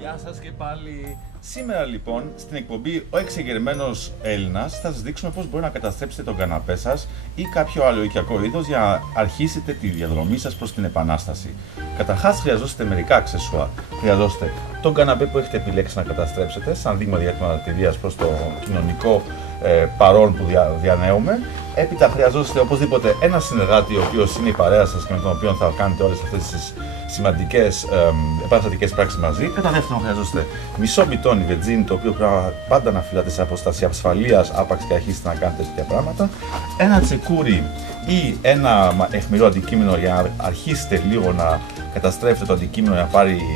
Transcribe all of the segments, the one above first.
Γεια σας και πάλι. Σήμερα λοιπόν στην εκπομπή Ο Εξεγερμένος Έλληνας θα σας δείξουμε πώς μπορεί να καταστρέψετε τον καναπέ σας ή κάποιο άλλο οικιακό είδος για να αρχίσετε τη διαδρομή σας προς την επανάσταση. Καταρχάς χρειαζόσαστε μερικά αξεσουάρ. Χρειαζόσαστε τον καναπέ που έχετε επιλέξει να καταστρέψετε, σαν δείγμα διατηματιδίας προς το κοινωνικό παρόν που διανέουμε. Έπειτα χρειαζόσαστε οπωσδήποτε ένα συνεργάτη, ο οποίος είναι η παρέα σας και με τον οποίο θα κάνετε όλες αυτές τις σημαντικές επαναστατικές πράξεις μαζί. Κατά δεύτερον, χρειαζόσαστε μισό μπιτόνι βενζίνη, το οποίο πρέπει πάντα να φυλάτε σε αποστασία ασφαλείας, άπαξ και αρχίσετε να κάνετε τέτοια πράγματα. Ένα τσεκούρι ή ένα αιχμηρό αντικείμενο για να αρχίσετε λίγο να καταστρέφετε το αντικείμενο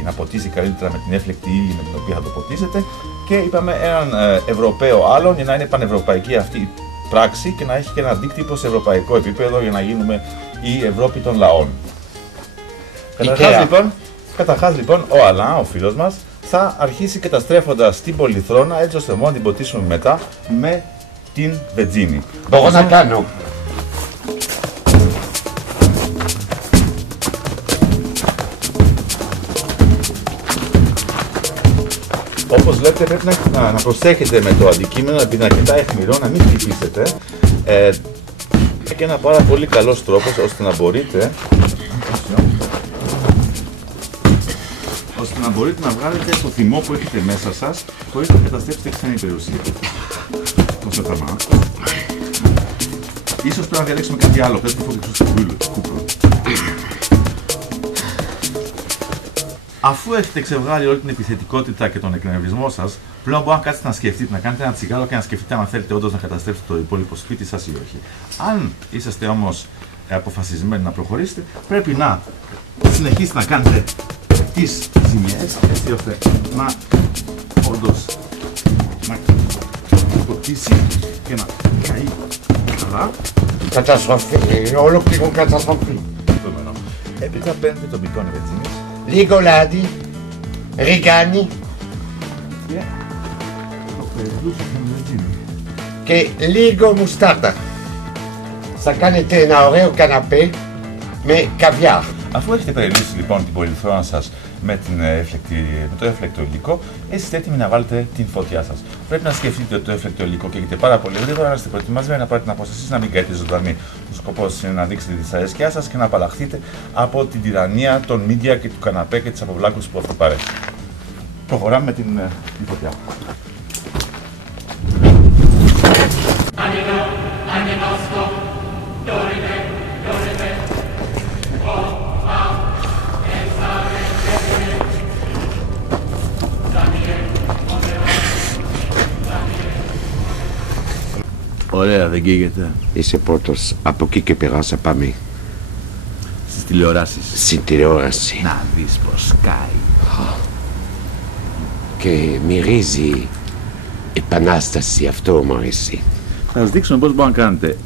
να ποτίσει καλύτερα με την έφλεκτη ύλη με την οποία θα το ποτίσετε. Και είπαμε έναν Ευρωπαίο άλλον για να είναι πανευρωπαϊκή αυτή η πράξη και να έχει και ένα αντίκτυπο σε ευρωπαϊκό επίπεδο για να γίνουμε η Ευρώπη των λαών. Καταρχάς λοιπόν, ο Αλάν, ο φίλος μας, θα αρχίσει καταστρέφοντας την πολυθρόνα έτσι ώστε μόνο να την ποτίσουμε μετά με την βενζίνη. Μπορώ να κάνω. Όπως βλέπετε πρέπει να προσέχετε με το αντικείμενο, επειδή είναι αρκετά αιχμηρό, να μην χτυπήσετε. Και ένα πάρα πολύ καλός τρόπος ώστε να μπορείτε να βγάλετε το θυμό που έχετε μέσα σας χωρίς να καταστρέψετε ξένη περιουσία. Τόσο θερμά. Ίσως πρέπει να διαλέξουμε κάτι άλλο, πες το φωτικό στο κούπρο. Αφού έχετε ξεβγάλει όλη την επιθετικότητα και τον εκνευρισμό σας, πλέον μπορείτε να κάτσετε να σκεφτείτε, να κάνετε ένα τσιγάρο και να σκεφτείτε αν θέλετε όντως να καταστρέψετε το υπόλοιπο σπίτι σας ή όχι. Αν είσαστε όμως αποφασισμένοι να προχωρήσετε, πρέπει να συνεχίσετε να κάνετε τις ζημιές, έτσι ώστε να όντως να ποτίσει και να καεί καλά. Καταστροφή, ολόκληρο καταστροφή. Έπειτα παίρνετε το μπιτόνι βενζίνης. Λίγο λάδι, ριγάνι Και το περιλούτσο με βενζίνη. και λίγο μουστάρτα. Θα κάνετε ένα ωραίο καναπέ με καβιάρ. Αφού έχετε περιλύσει λοιπόν την πολυθρόνα σας με το έφλεκτο υλικό, είστε έτοιμοι να βάλετε την φωτιά σας. Πρέπει να σκεφτείτε ότι το έφλεκτο υλικό καίγεται πάρα πολύ γρήγορα, να είστε προετοιμασμένοι να πάρετε την απόσταση, να μην καείτε ζωντανή. Ο σκοπός είναι να δείξετε τη δυσαρέσκειά σας και να απαλλαχθείτε από την τυραννία των μίντια και του καναπέ και της αποβλάκωσης που αυτό παρέχει. Προχωράμε με την φωτιά. Ωραία, δεν καίγεται. Είσαι πρώτος, από εκεί και περάσα πάμε. Στις τηλεοράσεις. Στην τηλεόραση. Να δεις πως σκάει. Και μυρίζει επανάσταση, αυτό μου αρέσει. Θα σας δείξουμε πώς μπορείτε να κάνετε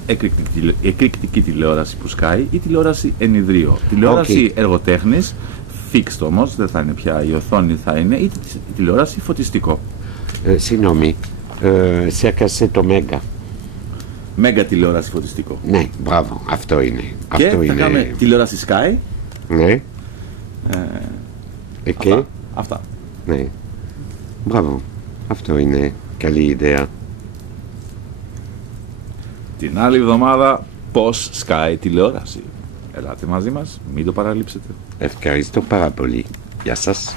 εκρηκτική τηλεόραση που σκάει ή τηλεόραση ενιδρίο. Τηλεόραση εργοτέχνης, fixed όμως, δεν θα είναι πια η οθόνη, θα είναι ή τηλεόραση φωτιστικό. Συγγνώμη, σε έκασε το Μέγκα. Μέγα τηλεόραση φωτιστικό. Ναι, μπράβο, αυτό είναι. Και αυτό θα είναι... κάνουμε τηλεόραση Sky. Ναι. Και... Αυτά. Ναι. Μπράβο, αυτό είναι καλή ιδέα. Την άλλη εβδομάδα πώς Sky τηλεόραση. Ελάτε μαζί μας, μην το παραλείψετε. Ευχαριστώ πάρα πολύ. Γεια σας.